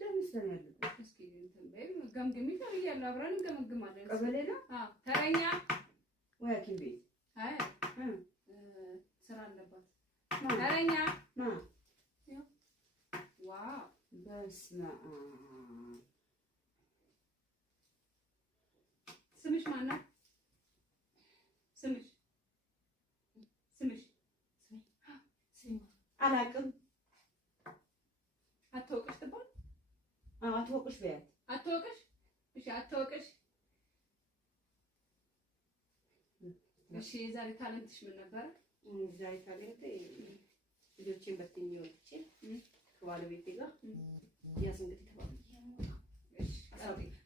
ለምሳሌ ያለው እስኪ እንትን በይ ገምግሚ ታያለህ አብረን እንገመግማለን ቀበሌ ነው ተረኛ ወይ ሐኪም ቤት አይ ስራ አለባት ተረኛ ዋው በስመ አብ ስምሽ ማን ነው ስምሽ አላውቅም አትወቅሽ ትባል አትወቅሽ በያት አትወቅሽ እሺ አትወቅሽ እሺ የዛሬ ታለንትሽ ምን ነበር ዛሬ ታለንቴ ልጆቼን በትኜ ወጥቼ ከባለቤቴ ጋር ያስንግት ተባለ እሺ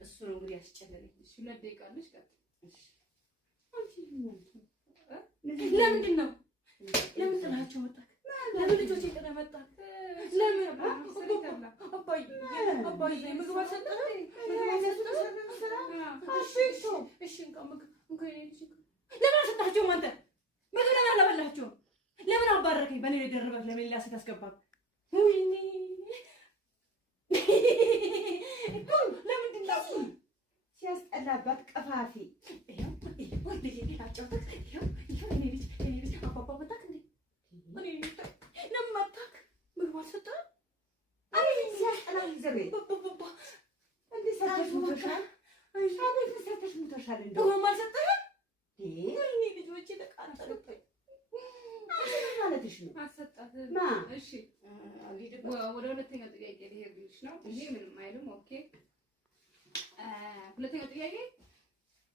እሱ ነው እንግዲህ ያስጨለለኝ እሺ 2 ደቂቃ አለሽ ቀጥ እሺ ለምንድን ነው ለምን ጥላቸው ወጣ ለምን ልጆቼ ጥላ መጣ ለምን አባዬ ምግብ አልሰጠህ እሺ ለምን አልሰጣቸውም አንተ ምግብ ለምን አላበላቸውም ለምን አባረከኝ በእኔ ላይ ደርበህ ለሌላ ሴት አስገባህ ወይኔ ለምንድን ነው ሲያስጠላባት ቀፋፊ ይሄው ወልዴ አጫውተህ ይሄው እኔ ልጅ አባባ መጣክ እንዴ ለምን መጣክ ምግብ አልሰጠህ አይ ሲያስጠላኝ ዘቤ እንዴ ሰርተሽ ሙተሻል አቤት ሰርተሽ ሙተሻል እንደው ማልሰጠህ ወይኔ ልጆቼ ተቃጠሉብኝ ማለትሽ ነው አሰጣት ማ እሺ ወደ ሁለተኛው ጥያቄ ልሄድልሽ ነው ይሄ ምንም አይልም ኦኬ ሁለተኛው ጥያቄ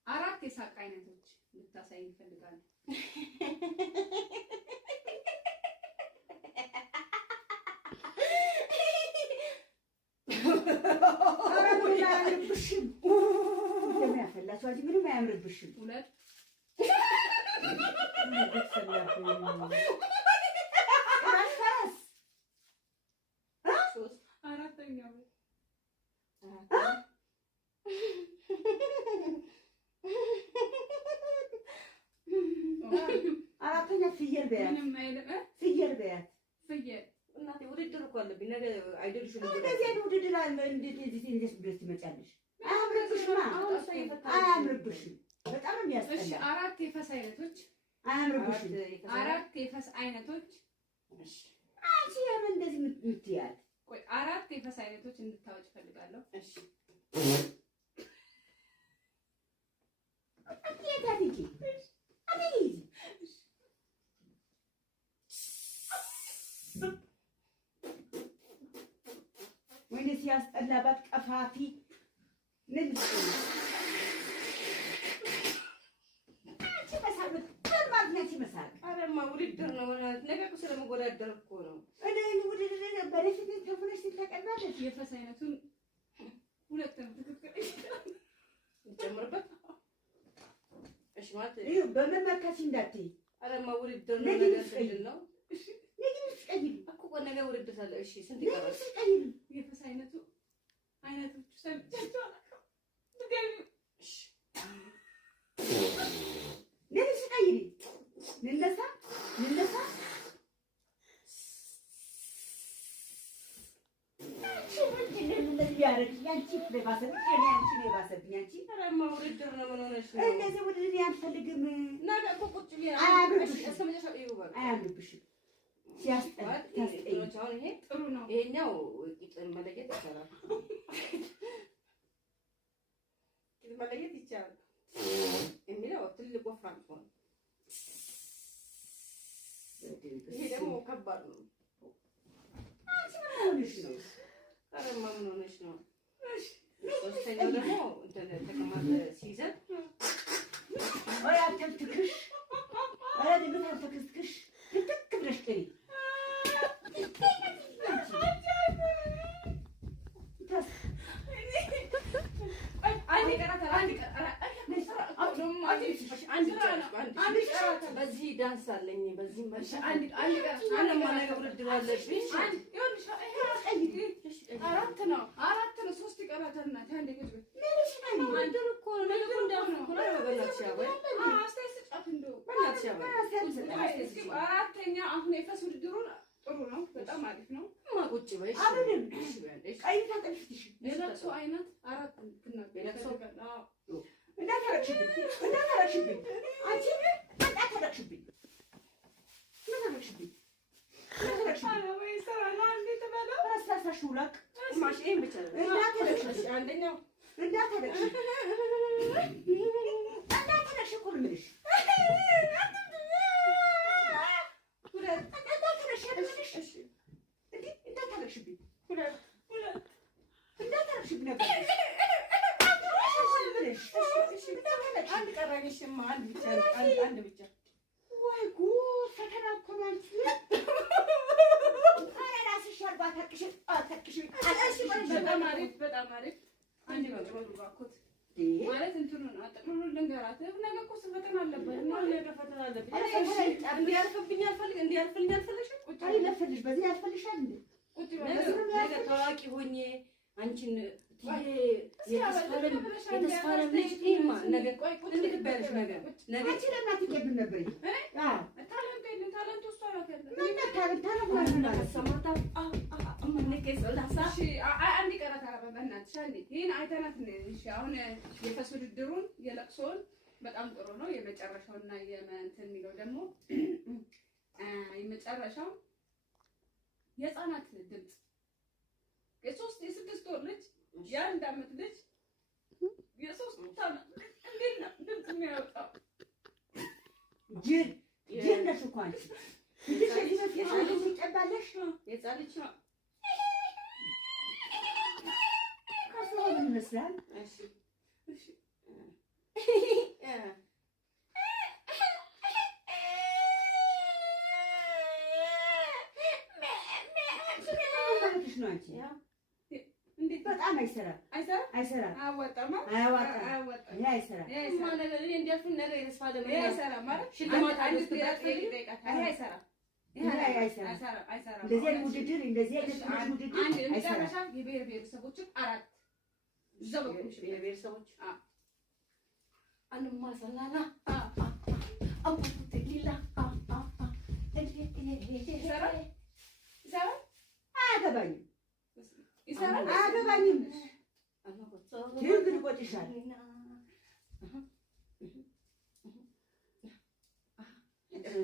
4 የሳቅ አይነቶች ልታሳይ ይፈልጋል አያምርብሽም እንደሚያፈላችሁ አጂ ምንም አያምርብሽም 2 አራተኛው አራተኛ ፍየል በያት ምንም አይልም ፍየል በያት ፍየል እናቴ ውድድር እኮ አለብኝ ነገ አይደልሽ እንደዚህ ውድድር እንዴት እንደዚህ ድረስ ትመጫለሽ አያምርብሽም አያምርብሽም በጣም ነው የሚያስጠላ እሺ 4 የፈስ አይነቶች አያምርብሽም 4 የፈስ አይነቶች እሺ አንቺ ያምን እንደዚህ የምትያት ቆይ 4 የፈስ አይነቶች እንድታወጭ ፈልጋለሁ እሺ አትያታዲጂ አትይዚ ወይኔ ሲያስጠላባት ቀፋፊ ምን አንቺ መሳበት ማግኘት ይመሳል አረማ ውድድር ነው ነገ እኮ ስለመወዳደር እኮ ነው እኔ ውድድር በለፊት ተፈለሽ ተቀናለሽ የፈስ አይነቱን ሁለቱም ትክክል ጨምርበት እሺ ማለት እዩ በመመካች እንዳትይ አረማ ውድድር ነው ነገ ምንድነው ነግም ትቀይሪ እኮ ነገ ውድድር አለ እሺ ስንት ይቀራል ትቀይሪ የፈስ አይነቶች ሰምቻቸው አላውቅም ትገርም እሺ ነግም ትቀይሪ ልነሳ ያንቺ ለባሰብኝ አንቺ አረማ ውድድር ነው ምን ሆነሽ ነው እንደዚህ ውድድር ያንፈልግም ነገ እኮ ቁጭ ብዬ እስከመጨረሻው ይው በቃ አያምርብሽም ሲያስጠላ አሁን ይሄ ጥሩ ነው ይሄኛው ቂጥን መለየት ይቻላል ቂጥን መለየት ይቻላል የሚለው ትልቅ ወፍራም ነው ይሄ ደግሞ ከባድ ነው አንቺ ምን ሆነሽ ነው አረማ ምን ሆነሽ ነው ሶስተኛው ደግሞ ተቀማጥ ሲይዘን ወይ አትክክሽ አረ ድብት አትክክሽ ትክ ብለሽ ቀሪ በዚህ ዳንስ አለኝ በዚህ መልሽ አንድ ነገር ውድድር አለብኝ አራት ነው 3 ይቀራታል እናቴ አንዴ ቁጭ ውድድር እኮ ነው ነገሩ እንዳልኩ እኮ ነው በእናትሽ ያበል አስተያየት ስጫት እንደው በእናትሽ ያበል አራተኛ አሁን የፈስ ውድድሩን ጥሩ ነው በጣም አሪፍ ነው ቁጭ በይ አይደለም ቀይ ታጠብሽ የለቅሶ አይነት አራት ትናገር እንዳታረክሽብኝ አንቺ እንዳታረክሽብኝ ማለት እንትኑን አጥቅሉን ልንገራት ነገ እኮ ፈተና አለበት እና ነገ ፈተና አለበት እንዲያልፍብኝ አልፈልግም ቁጭ ለፈልሽ በዚህ ያልፈልሻል እንዴ ቁጭ ነገ ታዋቂ ሆኜ አንቺን የተስፋ ልጅ ይማ ነገ ቆይ ቁጭ ልትበያለሽ ነገ አንቺ ለምን አትቀድም ነበር? አዎ ታለንቱ እሷ ናት ያለ አንድ ቀረት በእናትሽ አንዴ ይሄን አይተናት እሺ አሁን የፈስ ውድድሩን የለቅሶውን በጣም ጥሩ ነው የመጨረሻውና የእንትን የሚለው ደግሞ የመጨረሻው የህፃናት ድምፅ የሶስት የስድስት ወር ልጅ የአንድ ዓመት ልጅ የሶስት ዓመት እንዴት ነው ድምፅ የሚያወጣው? ጅል ነሽ እኮ አንቺ ይጨባለሽ የህፃን ልጅ ነው ምን ይመስላል? እሺ እሺ ነው አንቺ እንዴት በጣም አይሰራም አያዋጣም ይሄ አይሰራም ማለት እኔ እንዲያልኩኝ ነገር የተስፋ ደግሞ ይሄ አይሰራም ማለት ሽልማት አንድ ጥያቄ ልጠይቃት ይሄ አይሰራም እንደዚህ ውድድር እንደዚህ ውድድር አንድ የመጨረሻ የብሔር ብሔረሰቦችን አራት ዘበቁሽ ብሔር ብሔረሰቦች አንማ ሰላላ አባቱ ተግሊላ ይሰራል አያገባኝም ይሰራል አያገባኝም ትግል ቆጭሻል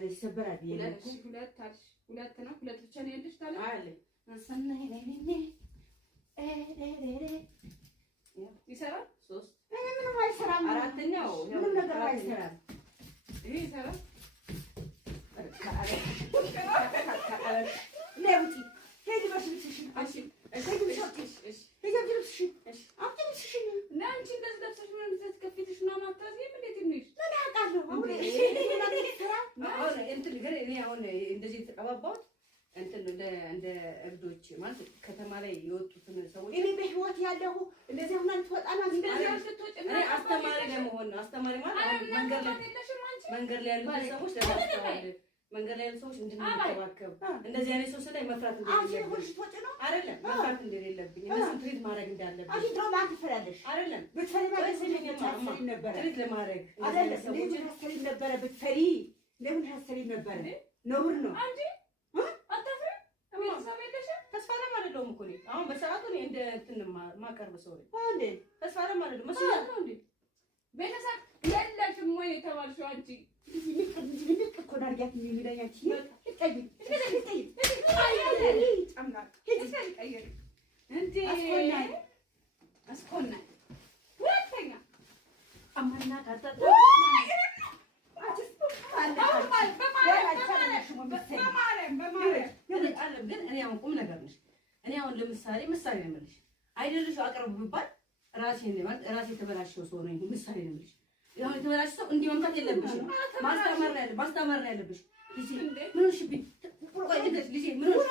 ይሰበራል ሁለት ነው ሁለት ብቻ ነው ያለሽ ታዲያ አለ ይሰራል ሶስት ምንም አይሰራም አራተኛው ምንም ነገር አይሰራም ይሄ ይሰራል ለውጪ ሄድ በሽልሽሽ እሺ ሄድ በሽልሽሽ ሄድ በሽልሽሽ አትልሽሽ እና አንቺ እንደዚህ ለብሰሽ ምን እንደተከፊትሽ ነው ማታዚም እንዴት ነሽ ምን አውቃለሁ አሁን እንትን ግን እኔ አሁን እንደዚህ ተቀባባሁት እንትን እንደ እብዶች ማለት ከተማ ላይ የወጡትን ሰዎች እኔ በህይወት ያለሁ እንደዚህ አሁን አልተወጣና እንደዚህ አልተወጭ እኔ አስተማሪ ለመሆን ነው አስተማሪ ማለት መንገድ ላይ ያሉት ሰዎች ለማስተማር መንገድ ላይ ያሉ ሰዎች እንድንከባከብ እንደዚህ አይነት ሰው ላይ መፍራት እንደሌለብኝ አይደለም መፍራት እንደሌለብኝ እነሱን ትሪት ማድረግ እንዳለብኝ አንቺ ድሮ ማን ትፈራለሽ አይደለም ብትፈሪ ማለት ነበር ትሪት ለማድረግ አይደለም ሰዎች ሀሰሪ ነበረ ብትፈሪ ለምን ሀሰሪ ነበረ ነውር ነው አንቺ አታፍሪ ቤተሰብ የለሽም ተስፋ ለማድረግም እኮ ነው አሁን በሰዓቱ እኔ እንደ እንትን ማቀርብ ሰው ነኝ እንዴ ተስፋ ለማድረግ መስዋዕት ነው እንዴ ቤተሰብ የለሽም ወይ የተባልሽው አንቺ ልክ እኮ ዳርጋት የሚለኝ አንቺ ልቀይ አስኮናኝ ሁለተኛ አማና ካጣጣ ግን እኔ አሁን ቁም ነገር ነሽ እኔ አሁን ለምሳሌ ምሳሌ ነው የምልሽ አይደልሽ አቅርቡ ቢባል ራሴ ማለት ራሴ የተበላሸው ሰው ነኝ ምሳሌ ነው የምልሽ ያው የተበላሸ ሰው እንዲህ መምታት የለብሽም ማስተማር ነው ያለብሽ ልጄ ምን ሆነሽብኝ ልጄ ምን ሆነሽ